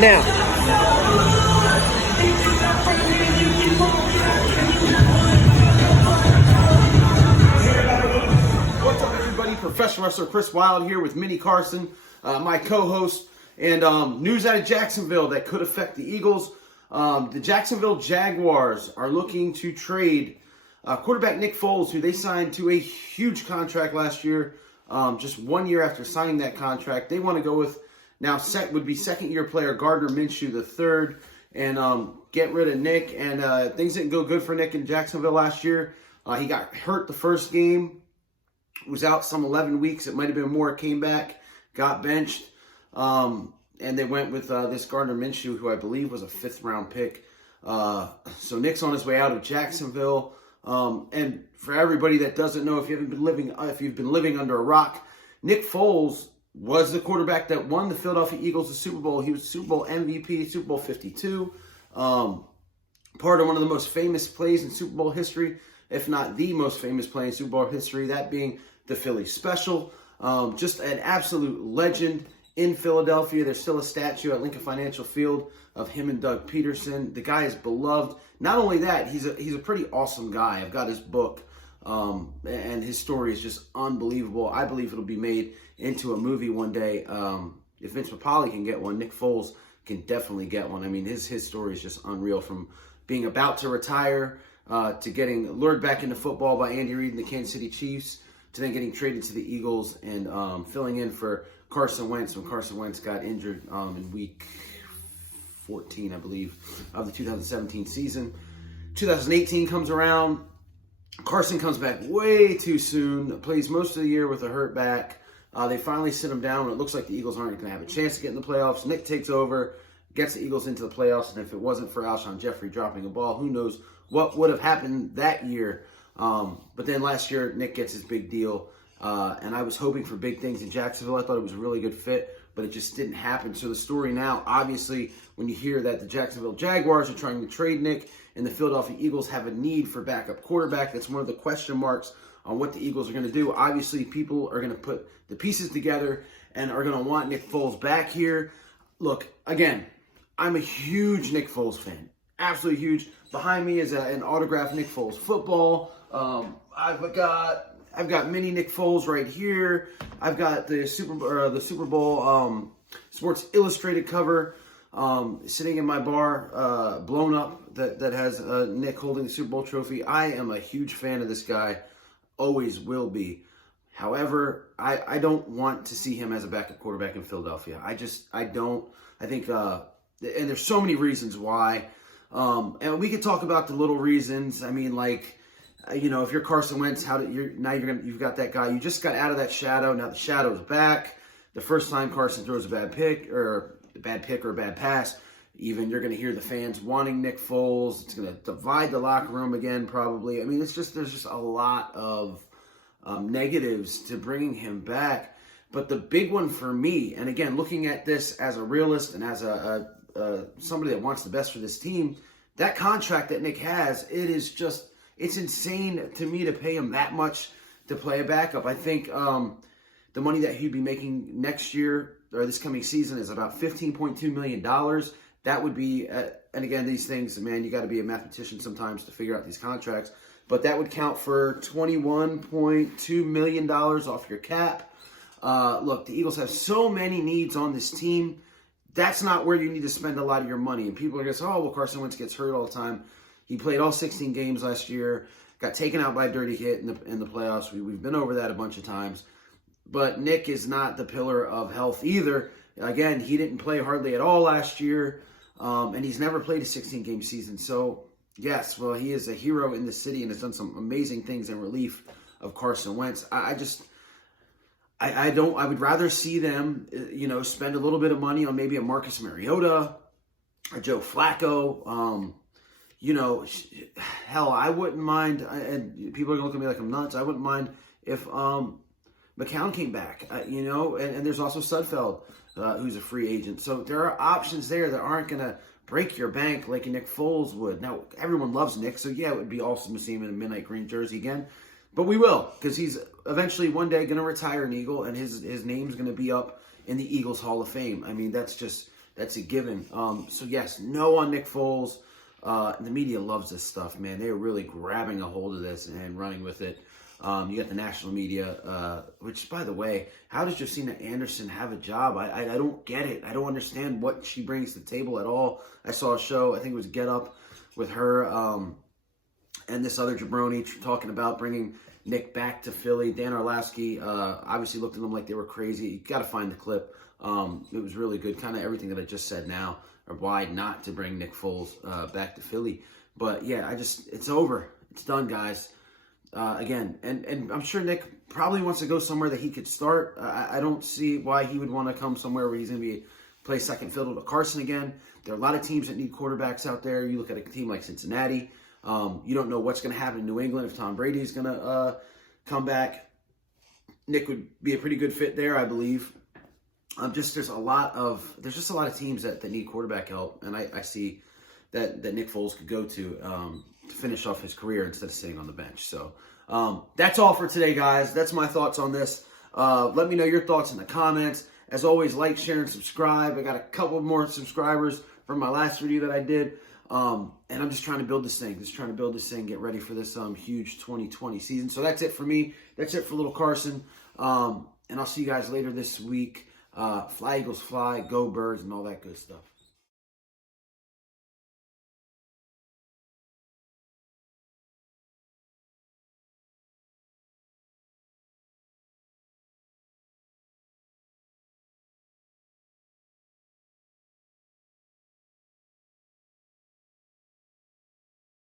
Now, What's up, everybody? Professional wrestler Chris Wilde here with Minnie Carson, my co-host, and news out of Jacksonville that could affect the Eagles. The Jacksonville Jaguars are looking to trade quarterback Nick Foles, who they signed to a huge contract last year. Just 1 year after signing that contract, they want to go with now would be second-year player Gardner Minshew III, and get rid of Nick. And things didn't go good for Nick in Jacksonville last year. He got hurt the first game, was out some 11 weeks. It might have been more. Came back, got benched, and they went with this Gardner Minshew, who I believe was a fifth-round pick. So Nick's on his way out of Jacksonville. And for everybody that doesn't know, if you've been living under a rock, Nick Foles was the quarterback that won the Philadelphia Eagles the Super Bowl. He was Super Bowl MVP, Super Bowl 52. Part of one of the most famous plays in Super Bowl history, if not the most famous play in Super Bowl history, that being the Philly Special. Just an absolute legend in Philadelphia. There's still a statue at Lincoln Financial Field of him and Doug Peterson. The guy is beloved. Not only that, he's a pretty awesome guy. I've got his book, and his story is just unbelievable. I believe it'll be made into a movie one day. If Vince Papale can get one, Nick Foles can definitely get one. I mean, his story is just unreal, from being about to retire to getting lured back into football by Andy Reid and the Kansas City Chiefs, to then getting traded to the Eagles and filling in for Carson Wentz when Carson Wentz got injured in week 14, I believe, of the 2017 season. 2018 comes around. Carson comes back way too soon, plays most of the year with a hurt back. They finally sit him down, and it looks like the Eagles aren't going to have a chance to get in the playoffs. Nick takes over, gets the Eagles into the playoffs, and if it wasn't for Alshon Jeffrey dropping a ball, who knows what would have happened that year. But then last year, Nick gets his big deal, and I was hoping for big things in Jacksonville. I thought it was a really good fit, but it just didn't happen. So the story now, obviously, when you hear that the Jacksonville Jaguars are trying to trade Nick and the Philadelphia Eagles have a need for backup quarterback, that's one of the question marks on what the Eagles are going to do. Obviously, people are going to put the pieces together and are going to want Nick Foles back here. Look, again, I'm a huge Nick Foles fan. Absolutely huge. Behind me is an autographed Nick Foles football. I've got mini Nick Foles right here. I've got the Super Bowl Sports Illustrated cover sitting in my bar, blown up, that has Nick holding the Super Bowl trophy. I am a huge fan of this guy. Always will be. However, I don't want to see him as a backup quarterback in Philadelphia. I don't. I think, and there's so many reasons why. And we could talk about the little reasons. I mean, like, if you're Carson Wentz, you've got that guy. You just got out of that shadow. Now the shadow's back. The first time Carson throws a bad pick or a bad pass, even, you're going to hear the fans wanting Nick Foles. It's going to divide the locker room again, probably. I mean, there's just a lot of negatives to bringing him back. But the big one for me, and again, looking at this as a realist and as somebody that wants the best for this team, that contract that Nick has, it's insane to me to pay him that much to play a backup. I think the money that he'd be making next year or this coming season is about $15.2 million. That would be, and again, these things, man, you got to be a mathematician sometimes to figure out these contracts, but that would count for $21.2 million off your cap. Look, the Eagles have so many needs on this team. That's not where you need to spend a lot of your money. And people are going to say, oh, well, Carson Wentz gets hurt all the time. He played all 16 games last year, got taken out by a dirty hit in the playoffs. We've been over that a bunch of times. But Nick is not the pillar of health either. Again, he didn't play hardly at all last year, and he's never played a 16-game season. So, yes, well, he is a hero in the city and has done some amazing things in relief of Carson Wentz. I would rather see them, spend a little bit of money on maybe a Marcus Mariota, a Joe Flacco. Hell, I wouldn't mind, and people are going to look at me like I'm nuts, I wouldn't mind if McCown came back, and there's also Sudfeld, who's a free agent. So there are options there that aren't going to break your bank like Nick Foles would. Now, everyone loves Nick, so yeah, it would be awesome to see him in a midnight green jersey again. But we will, because he's eventually one day going to retire an Eagle, and his name's going to be up in the Eagles Hall of Fame. I mean, that's That's a given. So yes, no on Nick Foles. The media loves this stuff, man. They're really grabbing a hold of this and running with it. You got the national media, which, by the way, how does Josina Anderson have a job? I don't get it. I don't understand what she brings to the table at all. I saw a show, I think it was Get Up, with her and this other jabroni talking about bringing Nick back to Philly. Dan Orlovsky obviously looked at them like they were crazy. You got to find the clip. It was really good, kind of everything that I just said now, or why not to bring Nick Foles back to Philly. But yeah, it's over. It's done, guys. Again, and I'm sure Nick probably wants to go somewhere that he could start. I don't see why he would want to come somewhere where he's going to play second fiddle to Carson again. There are a lot of teams that need quarterbacks out there. You look at a team like Cincinnati. You don't know what's going to happen in New England if Tom Brady is going to come back. Nick would be a pretty good fit there, I believe. There's just a lot of teams that need quarterback help, and I see that Nick Foles could go to finish off his career instead of sitting on the bench. So that's all for today, guys. That's my thoughts on this. Let me know your thoughts in the comments. As always, like, share, and subscribe. I got a couple more subscribers from my last video that I did. And I'm just trying to build this thing. Get ready for this huge 2020 season. So that's it for me. That's it for Little Carson. And I'll see you guys later this week. Fly Eagles fly, go Birds, and all that good stuff.